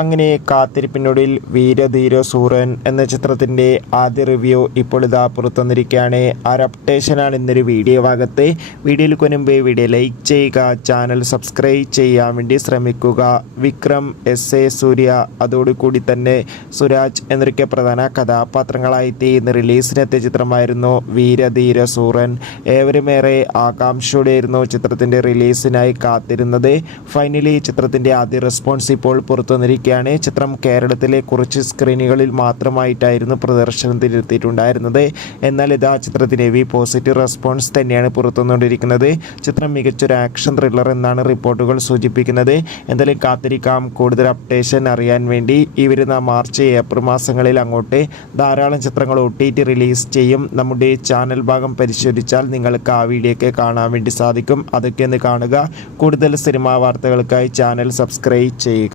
അങ്ങനെ കാത്തിരിപ്പിനൊടുവിൽ വീരധീര സൂരൻ എന്ന ചിത്രത്തിൻ്റെ ആദ്യ റിവ്യൂ ഇപ്പോൾ ഇതാ പുറത്തുവന്നിരിക്കുകയാണ്. ആ ഒരു അപ്ഡേഷനാണ് ഇന്നൊരു വീഡിയോ ഭാഗത്ത്. വീഡിയോയിൽ കൊനുമ്പ് വീഡിയോ ലൈക്ക് ചെയ്യുക, ചാനൽ സബ്സ്ക്രൈബ് ചെയ്യാൻ വേണ്ടി ശ്രമിക്കുക. വിക്രം, എസ് സൂര്യ, അതോടുകൂടി തന്നെ സുരാജ് എന്നൊക്കെ പ്രധാന കഥാപാത്രങ്ങളായി ഇന്ന് റിലീസിനെത്തിയ ചിത്രമായിരുന്നു വീരധീര സൂരൻ. ഏവരുമേറെ ആകാംക്ഷയോടെയായിരുന്നു ചിത്രത്തിൻ്റെ റിലീസിനായി കാത്തിരുന്നത്. ഫൈനലി ചിത്രത്തിൻ്റെ ആദ്യ റെസ്പോൺസ് ഇപ്പോൾ പുറത്തുവന്നിരിക്കുകയാണ്. ചിത്രം കേരളത്തിലെ കുറച്ച് സ്ക്രീനുകളിൽ മാത്രമായിട്ടായിരുന്നു പ്രദർശനത്തിലെത്തിയിട്ടുണ്ടായിരുന്നത്. എന്നാൽ ഇതാ ചിത്രത്തിന് ഹെവി പോസിറ്റീവ് റെസ്പോൺസ് തന്നെയാണ് പുറത്തുവന്നുകൊണ്ടിരിക്കുന്നത്. ചിത്രം മികച്ചൊരു ആക്ഷൻ ത്രില്ലർ എന്നാണ് റിപ്പോർട്ടുകൾ സൂചിപ്പിക്കുന്നത്. എന്തായാലും കാത്തിരിക്കാം കൂടുതൽ അപ്ഡേഷൻ അറിയാൻ വേണ്ടി. ഈ വരുന്ന മാർച്ച് ഏപ്രിൽ മാസങ്ങളിൽ അങ്ങോട്ട് ധാരാളം ചിത്രങ്ങൾ OTT റിലീസ് ചെയ്യും. നമ്മുടെ ചാനൽ ഭാഗം പരിശോധിച്ചാൽ നിങ്ങൾക്ക് ആ വീഡിയോയൊക്കെ കാണാൻ വേണ്ടി സാധിക്കും. അതൊക്കെ ഒന്ന് കാണുക. കൂടുതൽ സിനിമാ വാർത്തകൾക്കായി ചാനൽ സബ്സ്ക്രൈബ് ചെയ്യുക.